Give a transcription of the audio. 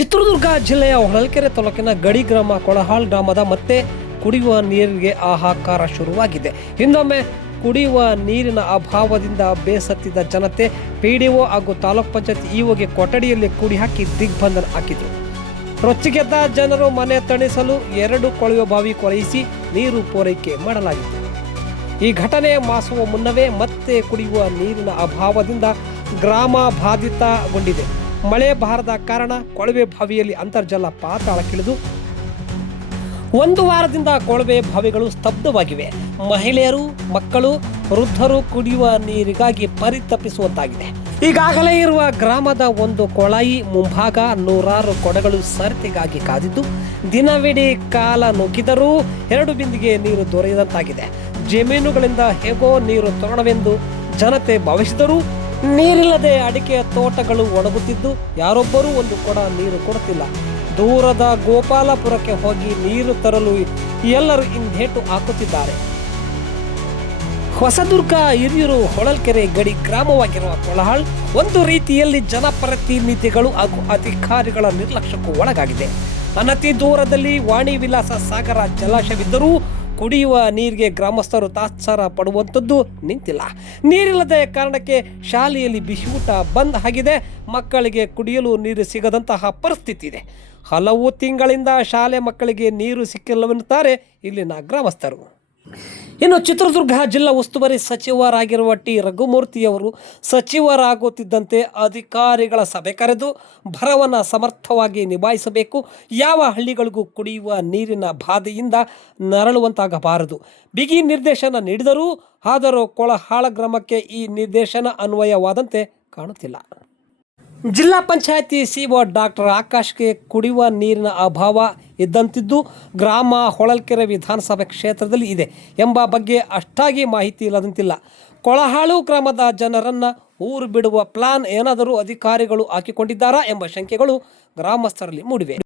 ಚಿತ್ರದುರ್ಗ ಜಿಲ್ಲೆಯ ಹೊಳಲ್ಕೆರೆ ತಾಲೂಕಿನ ಗಡಿ ಗ್ರಾಮ ಕೊಳಹಾಳ್ ಗ್ರಾಮದ ಮತ್ತೆ ಕುಡಿಯುವ ನೀರಿಗೆ ಹಾಹಾಕಾರ ಶುರುವಾಗಿದೆ. ಹಿಂದೊಮ್ಮೆ ಕುಡಿಯುವ ನೀರಿನ ಅಭಾವದಿಂದ ಬೇಸತ್ತಿದ್ದ ಜನತೆ ಪಿಡಿಒ ಹಾಗೂ ತಾಲೂಕ್ ಪಂಚಾಯತ್ ಇಒಗೆ ಕೊಠಡಿಯಲ್ಲಿ ಕೂಡಿ ಹಾಕಿ ದಿಗ್ಬಂಧನ ಹಾಕಿದರು. ರೊಚ್ಚಿಗೆದ್ದ ಜನರು ಮನೆ ತಣಿಸಲು 2 ಕೊಳವೆ ಬಾವಿ ಕೊರೆಯಿಸಿ ನೀರು ಪೂರೈಕೆ ಮಾಡಲಾಗಿತ್ತು. ಈ ಘಟನೆ ಮಾಸುವ ಮುನ್ನವೇ ಮತ್ತೆ ಕುಡಿಯುವ ನೀರಿನ ಅಭಾವದಿಂದ ಗ್ರಾಮ ಬಾಧಿತಗೊಂಡಿದೆ. ಮಳೆ ಬಾರದ ಕಾರಣ ಕೊಳವೆ ಬಾವಿಯಲ್ಲಿ ಅಂತರ್ಜಲ ಪಾತಾಳಕ್ಕಿಳಿದು 1 ವಾರದಿಂದ ಕೊಳವೆ ಬಾವಿಗಳು ಸ್ತಬ್ಧವಾಗಿವೆ. ಮಹಿಳೆಯರು, ಮಕ್ಕಳು, ವೃದ್ಧರು ಕುಡಿಯುವ ನೀರಿಗಾಗಿ ಪರಿತಪಿಸುವಂತಾಗಿದೆ. ಈಗಾಗಲೇ ಇರುವ ಗ್ರಾಮದ ಒಂದು ಕೊಳಾಯಿ ಮುಂಭಾಗ 100 ಕೊಡಗಳು ಸರತಿಗಾಗಿ ಕಾದಿದ್ದು, ದಿನವಿಡೀ ಕಾಲ ನುಗ್ಗಿದರೂ 2 ಬಿಂದಿಗೆ ನೀರು ದೊರೆಯದಂತಾಗಿದೆ. ಜಮೀನುಗಳಿಂದ ಹೇಗೋ ನೀರು ತರೋಣವೆಂದು ಜನತೆ ಭಾವಿಸಿದರೂ ನೀರಿಲ್ಲದೆ ಅಡಿಕೆಯ ತೋಟಗಳು ಒಣಗುತ್ತಿದ್ದು, ಯಾರೊಬ್ಬರೂ ಒಂದು ಕೊಡ ನೀರು ಕೊಡುತ್ತಿಲ್ಲ. ದೂರದ ಗೋಪಾಲಪುರಕ್ಕೆ ಹೋಗಿ ನೀರು ತರಲು ಎಲ್ಲರೂ ಹಿಂದೇಟು ಹಾಕುತ್ತಿದ್ದಾರೆ. ಹೊಸದುರ್ಗ ಹಿರಿಯೂರು ಹೊಳಲ್ಕೆರೆ ಗಡಿ ಗ್ರಾಮವಾಗಿರುವ ಕೊಳಹಾಳ್ ಒಂದು ರೀತಿಯಲ್ಲಿ ಜನಪ್ರತಿನಿಧಿಗಳು ಹಾಗೂ ಅಧಿಕಾರಿಗಳ ನಿರ್ಲಕ್ಷ್ಯಕ್ಕೂ ಒಳಗಾಗಿದೆ. ಅನತಿ ದೂರದಲ್ಲಿ ವಾಣಿ ವಿಲಾಸ ಸಾಗರ ಜಲಾಶಯವಿದ್ದರೂ ಕುಡಿಯುವ ನೀರಿಗೆ ಗ್ರಾಮಸ್ಥರು ತಾತ್ಸಾರ ಪಡುವಂಥದ್ದು ನಿಂತಿಲ್ಲ. ನೀರಿಲ್ಲದ ಕಾರಣಕ್ಕೆ ಶಾಲೆಯಲ್ಲಿ ಬಿಸಿಯೂಟ ಬಂದ್ ಆಗಿದೆ. ಮಕ್ಕಳಿಗೆ ಕುಡಿಯಲು ನೀರು ಸಿಗದಂತಹ ಪರಿಸ್ಥಿತಿ ಇದೆ. ಹಲವು ತಿಂಗಳಿಂದ ಶಾಲೆ ಮಕ್ಕಳಿಗೆ ನೀರು ಸಿಕ್ಕಿಲ್ಲವೆನ್ನುತ್ತಾರೆ ಇಲ್ಲಿನ ಗ್ರಾಮಸ್ಥರು. ಇನ್ನು ಚಿತ್ರದುರ್ಗ ಜಿಲ್ಲಾ ಉಸ್ತುವಾರಿ ಸಚಿವರಾಗಿರುವ ಟಿ ರಘುಮೂರ್ತಿಯವರು ಸಚಿವರಾಗುತ್ತಿದ್ದಂತೆ ಅಧಿಕಾರಿಗಳ ಸಭೆ ಕರೆದು ಬರವನ್ನು ಸಮರ್ಥವಾಗಿ ನಿಭಾಯಿಸಬೇಕು. ಯಾವ ಹಳ್ಳಿಗಳಿಗೂ ಕುಡಿಯುವ ನೀರಿನ ಬಾಧೆಯಿಂದ ನರಳುವಂತಾಗಬಾರದು. ಬಿಗಿ ನಿರ್ದೇಶನ ನೀಡಿದರೂ ಆದರೂ ಕೊಳಹಾಳ ಗ್ರಾಮಕ್ಕೆ ಈ ನಿರ್ದೇಶನ ಅನ್ವಯವಾದಂತೆ ಕಾಣುತ್ತಿಲ್ಲ. ಜಿಲ್ಲಾ ಪಂಚಾಯತಿ ಸಿಒ ಡಾಕ್ಟರ್ ಆಕಾಶ್ಗೆ ಕುಡಿಯುವ ನೀರಿನ ಅಭಾವ ಇದ್ದಂತಿದ್ದು ಗ್ರಾಮ ಹೊಳಲ್ಕೆರೆ ವಿಧಾನಸಭೆ ಕ್ಷೇತ್ರದಲ್ಲಿ ಇದೆ ಎಂಬ ಬಗ್ಗೆ ಅಷ್ಟಾಗಿ ಮಾಹಿತಿ ಇಲ್ಲದಂತಿಲ್ಲ. ಕೊಳಹಾಳು ಗ್ರಾಮದ ಜನರನ್ನು ಊರು ಬಿಡುವ ಪ್ಲಾನ್ ಏನಾದರೂ ಅಧಿಕಾರಿಗಳು ಹಾಕಿಕೊಂಡಿದ್ದಾರಾ ಎಂಬ ಶಂಕೆಗಳು ಗ್ರಾಮಸ್ಥರಲ್ಲಿ ಮೂಡಿವೆ.